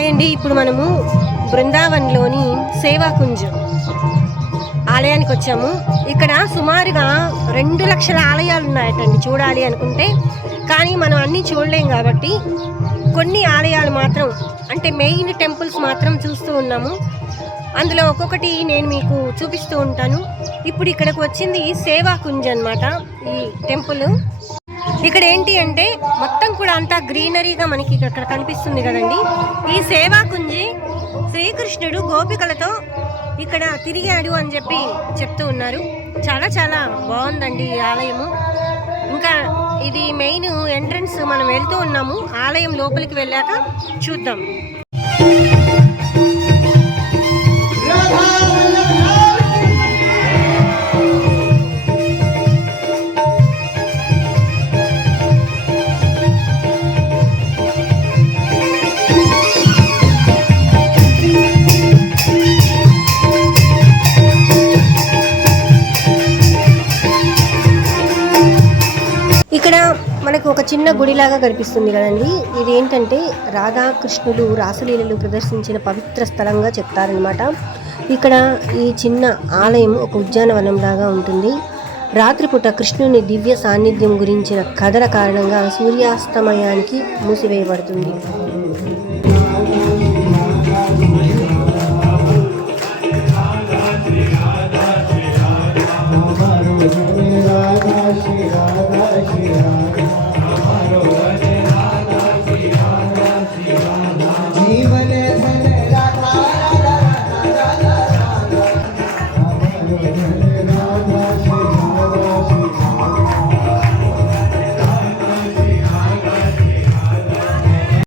Hi అండి. ఇప్పుడు మనము బృందావన్లోని సేవాకుంజ్ ఆలయానికి వచ్చాము. ఇక్కడ సుమారుగా 2 లక్షల ఆలయాలు ఉన్నాయటండి చూడాలి అనుకుంటే. కానీ మనం అన్నీ చూడలేం కాబట్టి కొన్ని ఆలయాలు మాత్రం, అంటే మెయిన్ టెంపుల్స్ మాత్రం చూస్తూ ఉన్నాము. అందులో ఒక్కొక్కటి నేను మీకు చూపిస్తూ ఉంటాను. ఇప్పుడు ఇక్కడికి వచ్చింది సేవాకుంజ్ అన్నమాట. ఈ టెంపుల్ ఇక్కడ ఏంటి అంటే మొత్తం కూడా అంతా గ్రీనరీగా మనకి ఇక్కడ కనిపిస్తుంది కదండి. ఈ సేవాకుంజి శ్రీకృష్ణుడు గోపికలతో ఇక్కడ తిరిగాడు అని చెప్పి చెప్తూ ఉన్నారు. చాలా చాలా బాగుందండి ఈ ఆలయము. ఇంకా ఇది మెయిన్ ఎంట్రన్స్. మనం వెళ్తూ ఉన్నాము. ఆలయం లోపలికి వెళ్ళాక చూద్దాం. ఇక్కడ మనకు ఒక చిన్న గుడిలాగా కనిపిస్తుంది కదండి. ఇది ఏంటంటే రాధాకృష్ణులు రాసలీలలు ప్రదర్శించిన పవిత్ర స్థలంగా చెప్తారనమాట. ఇక్కడ ఈ చిన్న ఆలయం ఒక ఉద్యానవనం లాగా ఉంటుంది. రాత్రిపూట కృష్ణుని దివ్య సాన్నిధ్యం గురించిన కథల కారణంగా సూర్యాస్తమయానికి మూసివేయబడుతుంది.